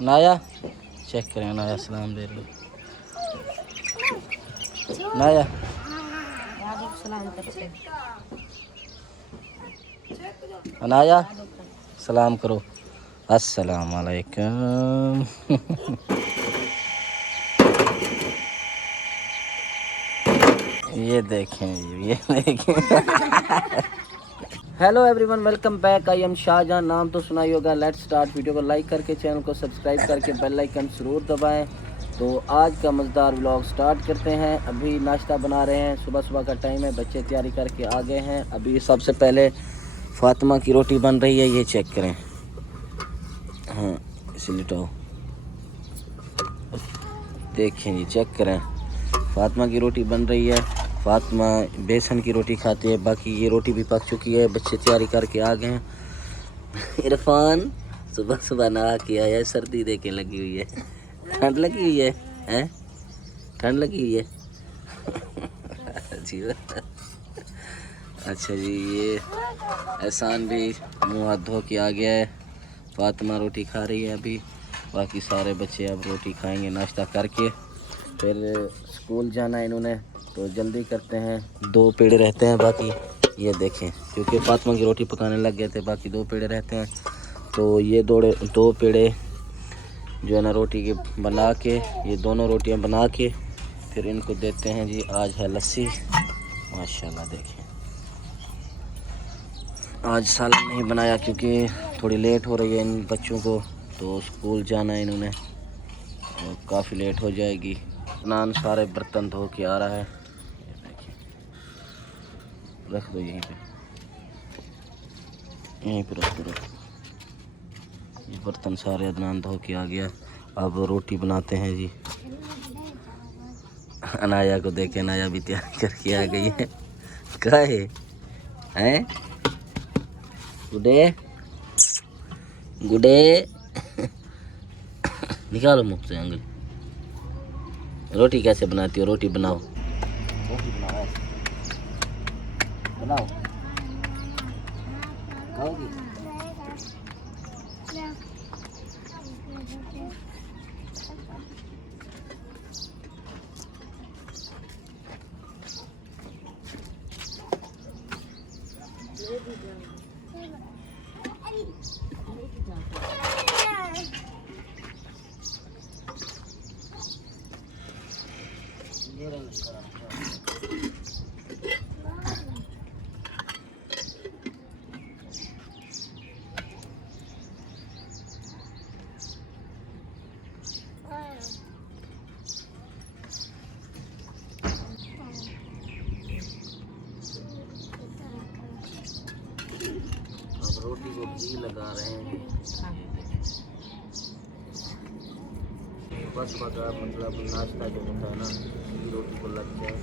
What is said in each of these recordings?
नाया चेक करें, नाया सलाम दे रही। नाया नाया सलाम करो, अस्सलाम वालेकुम। ये देखें, ये देखें। Hello everyone, welcome back. I am Shahjahan. नाम तो सुना ही होगा। Let's start. वीडियो को लाइक करके चैनल को सब्सक्राइब करके बेल आइकन ज़रूर दबाएं। तो आज का मज़ेदार व्लॉग स्टार्ट करते हैं। अभी नाश्ता बना रहे हैं, सुबह सुबह का टाइम है, बच्चे तैयारी करके आ गए हैं। अभी सबसे पहले फातिमा की रोटी बन रही है, ये चेक करें। हाँ इसे लिटाओ, देखें जी, चेक करें। फातिमा की रोटी बन रही है। फातिमा बेसन की रोटी खाती है, बाकी ये रोटी भी पक चुकी है, बच्चे तैयारी करके आ गए हैं। इरफान सुबह सुबह नहा के आया है, सर्दी दे के लगी हुई है। ठंड लगी हुई है, हैं? ठंड लगी हुई है। जी अच्छा जी, ये एहसान भी मुँह हाथ धो के आ गया है। फातिमा रोटी खा रही है अभी, बाकी सारे बच्चे अब रोटी खाएंगे नाश्ता करके, फिर स्कूल जाना है इन्होंने, तो जल्दी करते हैं। 2 पेड़े रहते हैं बाकी, ये देखें, क्योंकि फातिमा की रोटी पकाने लग गए थे, बाकी 2 पेड़े रहते हैं। तो ये 2 पेड़े जो है ना रोटी के बना के, ये दोनों रोटियां बना के फिर इनको देते हैं जी। आज है लस्सी, माशाल्लाह। देखें, आज सालन नहीं बनाया क्योंकि थोड़ी लेट हो रही है इन बच्चों को, तो स्कूल जाना है इन्होंने, और काफ़ी लेट हो जाएगी। नान सारे बर्तन धो के आ रहा है, ये देखिए, रख दो यहीं पे, यहीं पे रख दो। ये बर्तन सारे अदनान धो के आ गया। अब रोटी बनाते हैं जी। अनाया को देखे, अनाया भी तैयार करके आ गई है। क्या है, हैं? गुडे गुडे निकालो मुँह से अंगल। रोटी कैसे बनाती हो? रोटी बनाओ, रोटी बनाओ, बनाओ, खाओगी? रोटी को घी लगा रहे हैं। बस बता, मतलब नाश्ता जो होता है ना, रोटी को लग जाए।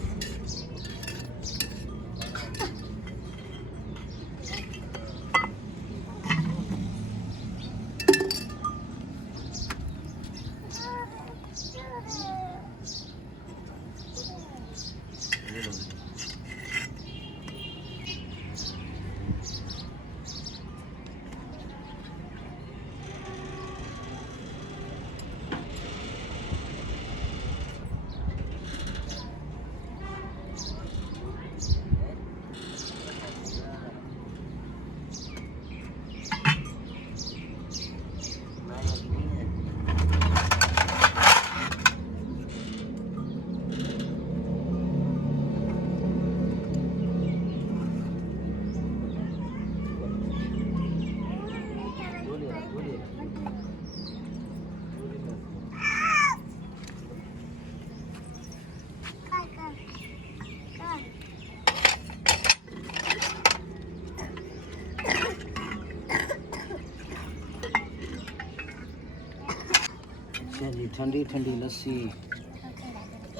जी, ठंडी ठंडी लस्सी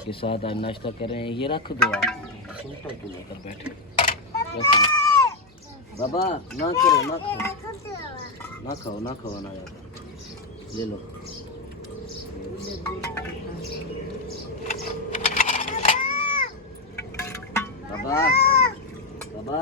के साथ आज नाश्ता कर रहे हैं। ये रख दो आप, चिमटा क्यों लेकर बैठे? बाबा ना करो, ना खाओ, ना खाओ, ना खाओ, ना यार, ले लो। बाबा बाबा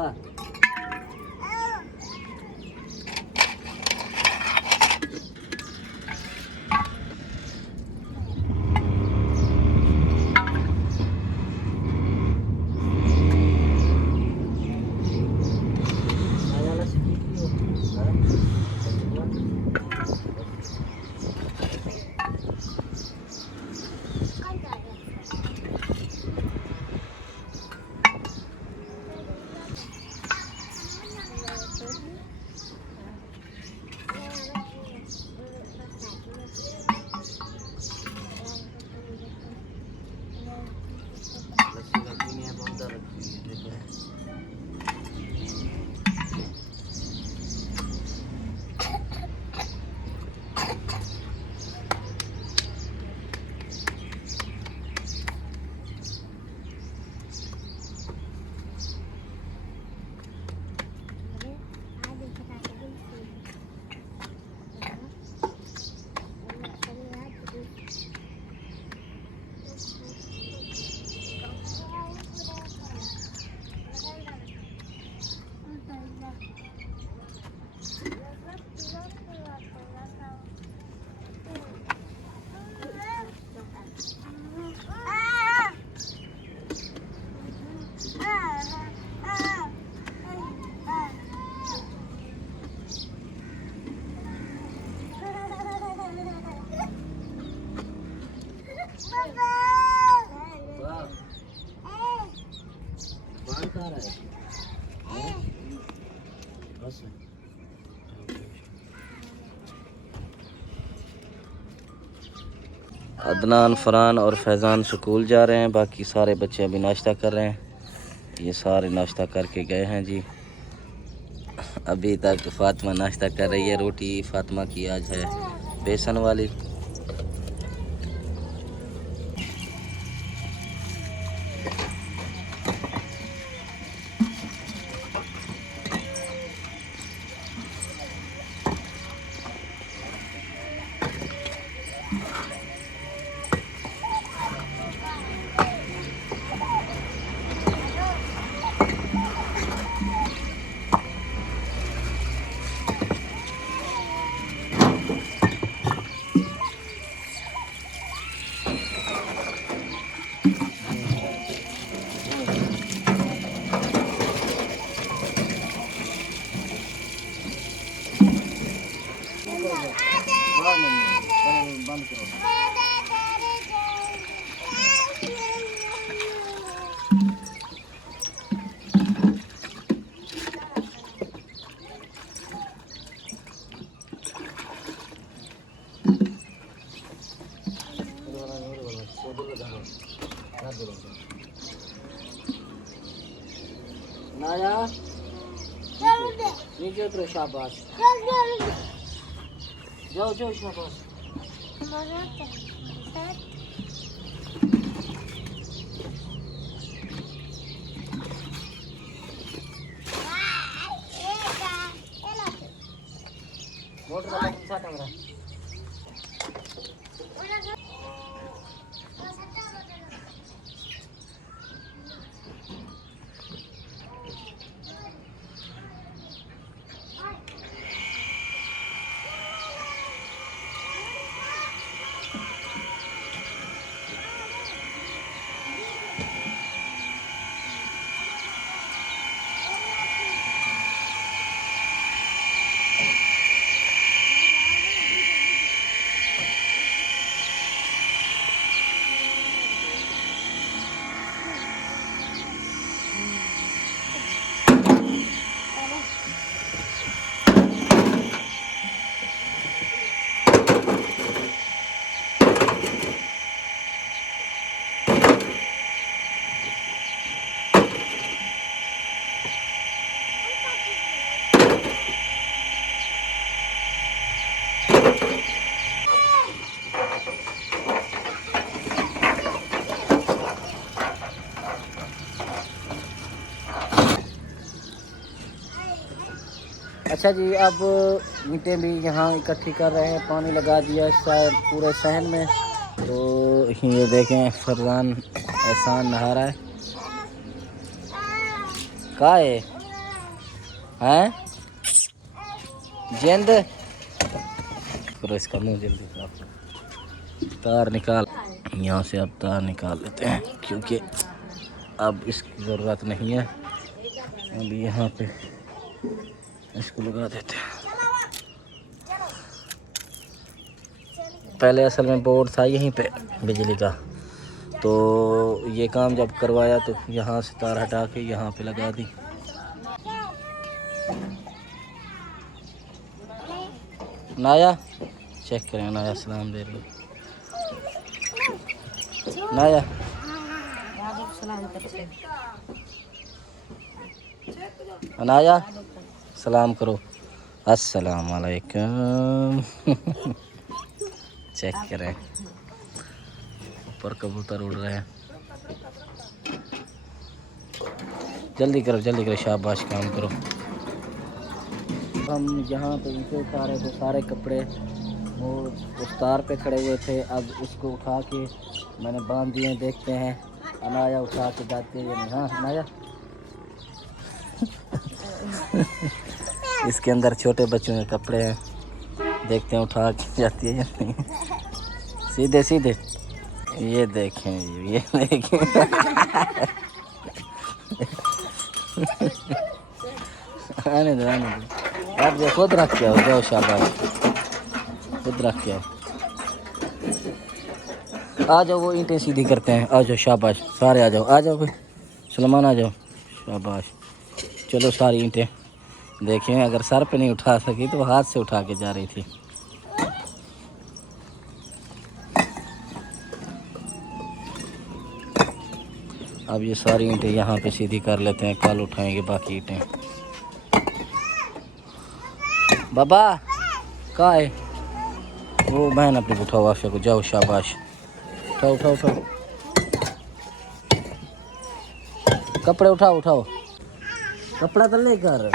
अदनान, फरहान और फैज़ान स्कूल जा रहे हैं। बाकी सारे बच्चे अभी नाश्ता कर रहे हैं। ये सारे नाश्ता करके गए हैं जी। अभी तक फ़ातिमा नाश्ता कर रही है। रोटी फ़ातिमा की आज है बेसन वाली। नाया नीचे उतरो। शाबाश, जाओ जाओ शाबाश। मोटर वाला साथ हमरा। अच्छा जी, अब ईंटें भी यहाँ इकट्ठी कर रहे हैं। पानी लगा दिया शायद पूरे सहन में। तो ये देखें, फरजान एहसान नहा रहा है। का है जिंद करो इसका मुँह जल्दी साफ। तार निकाल, यहाँ से अब तार निकाल लेते हैं क्योंकि अब इसकी ज़रूरत नहीं है। अभी यहाँ पे इसको लगा देते हैं। पहले असल में बोर्ड था यहीं पे बिजली का, तो ये काम जब करवाया तो यहाँ से तार हटा के यहाँ पे लगा दी। नाया चेक करें, नाया सलाम दे रही। नाया नाया सलाम करो। अस्सलाम वालेकुम। चेक करें, ऊपर कबूतर उड़ रहे हैं। जल्दी करो शाबाश, काम करो। हम यहाँ पे नीचे उतारे थे सारे कपड़े, वो उस तार पे खड़े हुए थे। अब इसको उठा के मैंने बांध दिए। देखते हैं अनाया उठा के जाती है या नहीं। हाँ अनाया इसके अंदर छोटे बच्चों के कपड़े हैं, देखते हैं उठा के जाती है या नहीं। सीधे सीधे ये देखें, ये देखें। आने दो आप जो खुद रख के आओ, जाओ शाबाश, खुद रख के आओ। आ जाओ, वो ईंटें सीधी करते हैं। आ जाओ शाबाश, सारे आ जाओ भाई। सलमान आ जाओ, शाबाश। चलो सारी ईंटें देखें, अगर सर पे नहीं उठा सकी तो हाथ से उठा के जा रही थी। अब ये सारी ईंटें यहाँ पे सीधी कर लेते हैं, कल उठाएंगे बाकी ईंटें। बाबा कहाँ है? वो बहन अपनी उठाओ आफिया को, जाओ शाबाश, उठाओ उठाओ उठाओ, कपड़े उठाओ उठाओ, कपड़ा तो लेकर।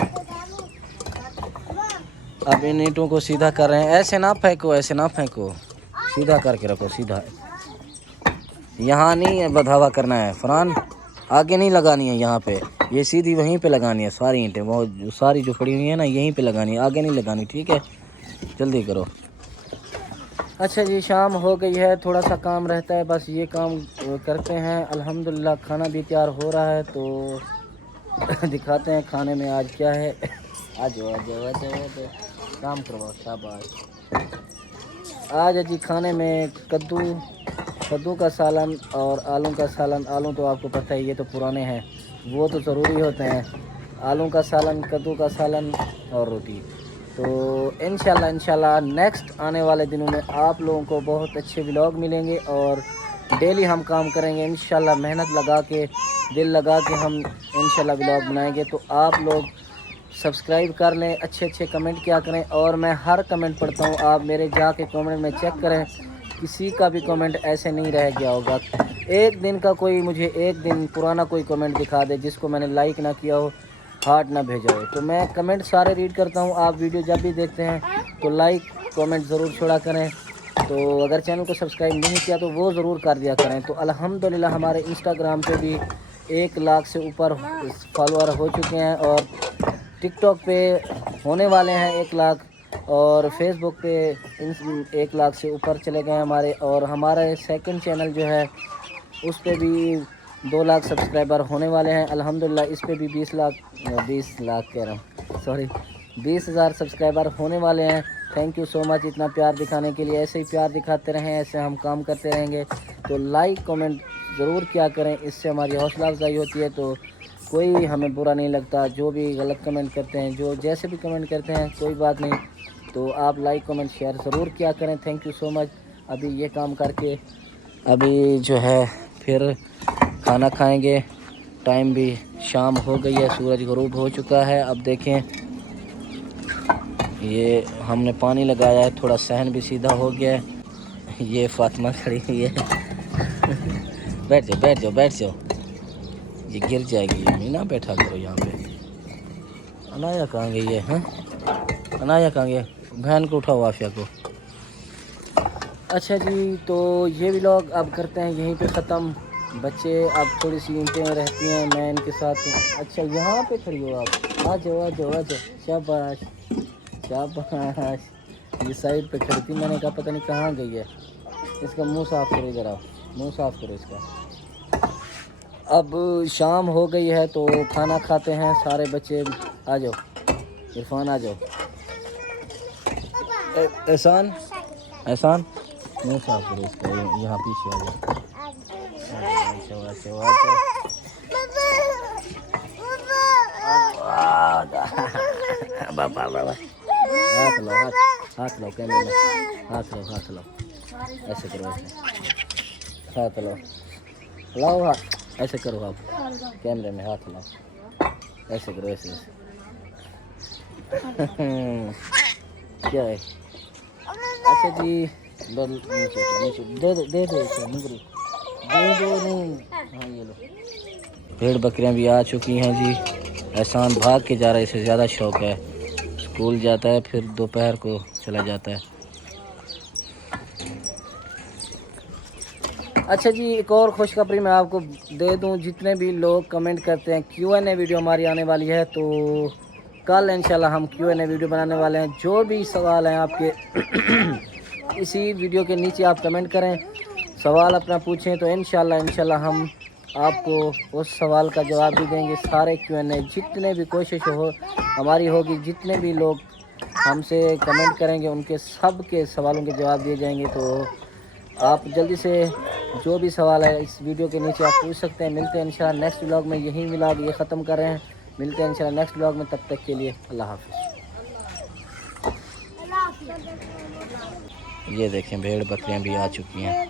अब इन ईंटों को सीधा कर रहे हैं। ऐसे ना फेंको, ऐसे ना फेंको, सीधा करके रखो, सीधा। यहाँ नहीं है बधावा करना है फरहान, आगे नहीं लगानी है यहाँ पे, ये सीधी वहीं पे लगानी है सारी ईंटें, वो सारी जो पड़ी हुई है ना यहीं पे लगानी है, आगे नहीं लगानी, ठीक है? जल्दी करो। अच्छा जी, शाम हो गई है, थोड़ा सा काम रहता है, बस ये काम करते हैं। अल्हम्दुलिल्लाह खाना भी तैयार हो रहा है, तो दिखाते हैं खाने में आज क्या है। आ जाओ आ जाओ आ जाओ आ जाओ, काम करवाओ, शाबाश। आज जी खाने में कद्दू का सालन और आलू का सालन। आलू तो आपको पता है ये तो पुराने हैं, वो तो ज़रूरी होते हैं। आलू का सालन, कद्दू का सालन और रोटी। तो इंशाल्लाह नेक्स्ट आने वाले दिनों में आप लोगों को बहुत अच्छे व्लॉग मिलेंगे और डेली हम काम करेंगे इंशाल्लाह, मेहनत लगा के, दिल लगा के हम इंशाल्लाह व्लॉग बनाएंगे। तो आप लोग सब्सक्राइब कर लें, अच्छे अच्छे कमेंट किया करें, और मैं हर कमेंट पढ़ता हूँ, आप मेरे जाके कमेंट में चेक करें, किसी का भी कमेंट ऐसे नहीं रह गया होगा। एक दिन का कोई मुझे एक दिन पुराना कोई कमेंट दिखा दे जिसको मैंने लाइक ना किया हो, हार्ट ना भेजा हो। तो मैं कमेंट सारे रीड करता हूँ। आप वीडियो जब भी देखते हैं तो लाइक कमेंट ज़रूर छोड़ा करें। तो अगर चैनल को सब्सक्राइब नहीं किया तो वो ज़रूर कर दिया करें। तो अल्हम्दुलिल्लाह हमारे इंस्टाग्राम पे भी 1 लाख से ऊपर फॉलोअर हो चुके हैं, और टिकटॉक पे होने वाले हैं 1 लाख, और फेसबुक पे 1 लाख से ऊपर चले गए हमारे। और हमारा सेकंड चैनल जो है उस पे भी 2 लाख सब्सक्राइबर होने वाले हैं अल्हम्दुलिल्लाह। इस पे भी 20 लाख कह रहा हूँ, सॉरी 20,000 सब्सक्राइबर होने वाले हैं। थैंक यू सो मच इतना प्यार दिखाने के लिए। ऐसे ही प्यार दिखाते रहें, ऐसे हम काम करते रहेंगे। तो लाइक कमेंट ज़रूर किया करें, इससे हमारी हौसला अफजाई होती है। तो कोई हमें बुरा नहीं लगता, जो भी गलत कमेंट करते हैं, जो जैसे भी कमेंट करते हैं, कोई बात नहीं। तो आप लाइक कमेंट शेयर ज़रूर किया करें। Thank you so much. अभी ये काम करके अभी जो है फिर खाना खाएंगे। टाइम भी शाम हो गई है, सूरज ग़ुरूब हो चुका है। अब देखें, ये हमने पानी लगाया है, थोड़ा सहन भी सीधा हो गया है। ये फातिमा खड़ी हुई है। बैठ जाओ बैठ जाओ बैठ जाओ, ये गिर जाएगी, ये ना बैठा करो यहाँ पे। अनाया कहाँ गई है? हाँ, अनाया कहाँ गया? बहन को उठाओ, आफिया को। अच्छा जी, तो ये व्लॉग अब करते हैं यहीं पे ख़त्म। बच्चे अब थोड़ी सी ईंटें रहती हैं, मैं इनके साथ। अच्छा यहाँ पे खड़ी हो आप, आ जाओ आ जाओ आ जाओ, शाबाश शाबाश। ये साइड पे खड़ी थी, मैंने कहा पता नहीं कहाँ गई है। इसका मुंह साफ़ करो, इधर आओ, मुंह साफ़ करो इसका। अब शाम हो गई है तो खाना खाते हैं सारे बच्चे। आ जाओ इरफान, आ जाओ। एहसान एहसान, मुँह साफ करो इसका, यहाँ पीछे आ जाओ। बाबा बाबा, हाथ लो, हाथ लो, कैमरे में हाथ लो, हाथ लो, ऐसे करो, ऐसे हाथ लो, लाओ हाथ, ऐसे करो आप, कैमरे में हाथ लाओ, ऐसे करो, ऐसे ऐसे। क्या है? अच्छा जी, दे दो इसे, मुंगरी दे दो। नहीं, हाँ ये लो। भेड़ बकरियां भी आ चुकी हैं जी। एहसान भाग के जा रहा है, इसे ज़्यादा शौक है, स्कूल जाता है फिर दोपहर को चला जाता है। अच्छा जी, एक और खुशखबरी मैं आपको दे दूं, जितने भी लोग कमेंट करते हैं, Q&A वीडियो हमारी आने वाली है। तो कल इंशाल्लाह हम Q&A वीडियो बनाने वाले हैं। जो भी सवाल हैं आपके इसी वीडियो के नीचे आप कमेंट करें, सवाल अपना पूछें, तो इंशाल्लाह हम आपको उस सवाल का जवाब भी देंगे। सारे Q&A जितने भी कोशिश हो हमारी होगी, जितने भी लोग हमसे कमेंट करेंगे उनके सब के सवालों के जवाब दिए जाएंगे। तो आप जल्दी से जो भी सवाल है इस वीडियो के नीचे आप पूछ सकते हैं। मिलते हैं इंशाल्लाह नेक्स्ट व्लॉग में। यही व्लॉग ये ख़त्म कर रहे हैं, मिलते हैं इंशाल्लाह नेक्स्ट व्लॉग में। तब तक के लिए अल्लाह हाफ़िज़। ये देखें भेड़ बकरियां भी आ चुकी हैं।